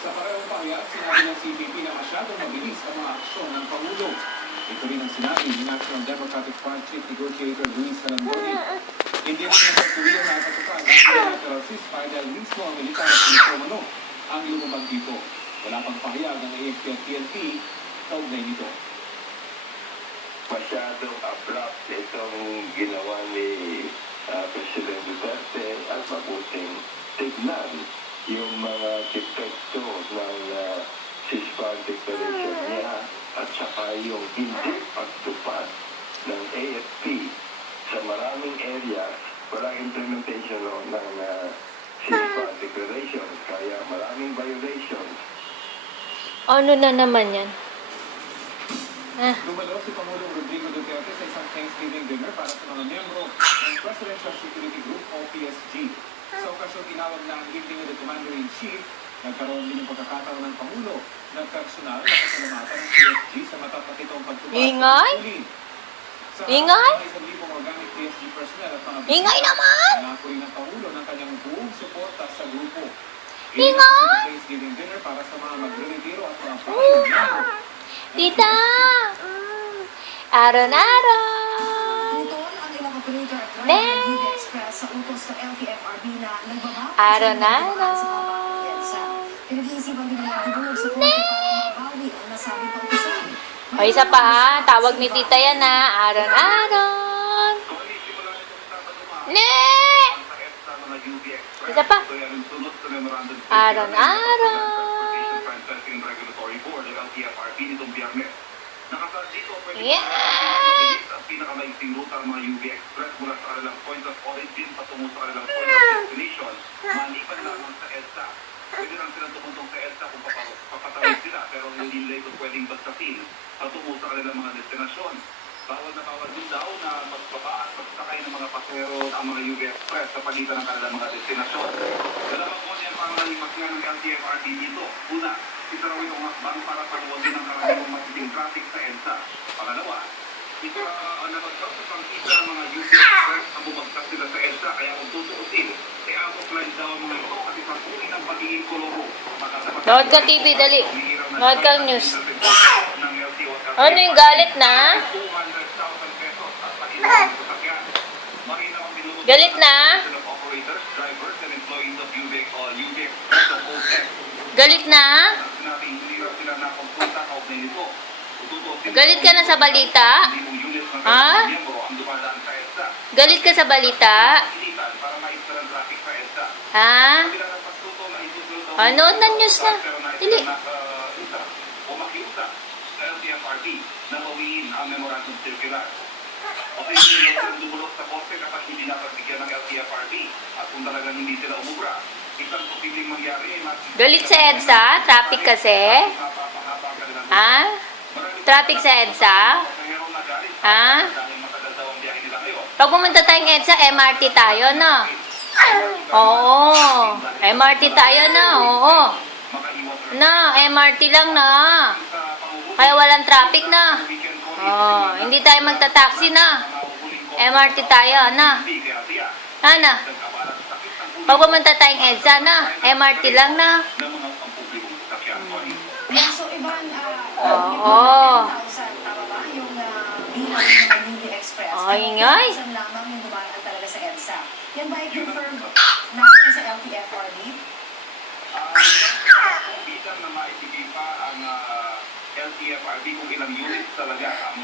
Sa parehong pahayag, sinabi ng CPP na masyadong mabilis ang mga aksyon ng Pangulo. Ito rin ang sinabi ni National Democratic Front Chief Negotiator Luis Salandoni. Hindi rin niya sasabihin na katupad ang bilateral ceasefire dahil mismo ang militar at pinukomano ang lumabag dito. Wala pang pahayag ng AFP at PNP kaugnay nito. Masyadong abrupt itong ginawa ni President Duterte at mabuting tignan yung mga depekto ng ceasefire declaration niya at saka yung hindi pagtupad ng AFP sa maraming areas, walang implementation ng ceasefire declaration, kaya maraming violations. Ano na naman yan? Dumalo si Pangulong Rodrigo Duterte sa isang Thanksgiving dinner para sa mga miyembro ng Presidential Security Group o PSG. Sa okasyon, tinawag na ang evening of the Commander-in-Chief. Nagkaroon din ng pagkakataon ng Pangulo ng personal na pasalamatan ng PSG sa matatakitong pagtupad. Ingay? Sa Ingay? mga 1,000 organic PSG personnel at mga Ingay naman! nangako rin ng Pangulo ng kanyang buong suporta sa grupo. Ingay! Thanksgiving dinner para sa mga magre-retiro at mga pangulong miyembro. Tita! Aron-aron! Tuton ang ilang operator at driver Ne! ng UV Express sa utos ng LTFRB na nagbabawal Aron-aron! sa mga pangyayensa. Pinag-iisipan din nila dudulog sa korte para mabawi ang nasabing pautusan. O, isa pa tawag ni tita yan Aron-aron! Ne! Isa pa. Aron-aron! Yeah! Ang pinakamaising ruta ng mga UV Express mula sa kanilang point of origin patungo sa kanilang point of destination, maliban lamang sa EDSA. Pwede lang silang tumuntong sa EDSA kung papatawid sila, pero hindi nila ito pwedeng bagsakin patungo sa kanilang mga destinasyon. Bawal na bawal din daw na magbaba at magsakay ng mga pasero ang mga UV Express sa pagitan ng kanilang mga destinasyon. Dalawang po niyan ang nalimas nga ng LTFRB dito. Una, isa raw itong hakbang para panuwagin ang karaniwang matinding traffic sa EDSA. Pangalawa, ito ang nabagsak sa pangkita ng mga UV Express ang bumagsak sila sa EDSA. Kaya kung tutuusin, out of line daw ang mga ito kasi sa tuloy ng pagiging koloro. Nood ka TV, dali. Nood ka news. Ano yung galit na? Galit na? Galit na? Galit ka na sa balita? Ha? Galit ka sa balita? Ha? Anood na news na. Dili. na bawiin ang memorandum circular. O ay hindi silang dumulog sa korte kapag hindi napagbigyan ng LTFRB at kung talagang hindi sila umubra, isang posibleng mangyari ay Galit sa EDSA? Traffic kasi? Ha? Traffic sa EDSA? Ha? Pag pumunta tayong EDSA, MRT tayo, no? Oo. MRT tayo, no? Oo. No, MRT lang, no? Kaya walang traffic, na. Oh, hindi tayo magta-taxi, na. MRT tayo, na. Ano? Pag pumunta tayong EDSA, na. MRT lang, na. So, Ivan, Oo. 1,000, tama ba? Yung bilang ng UV Express. Ay, ingay. 1,000 lamang yung dumaan talaga sa EDSA. Yan ba i-confirm natin sa LTFRB? Bilang na maibigay pa ang LTFRB kung ilang units talaga ang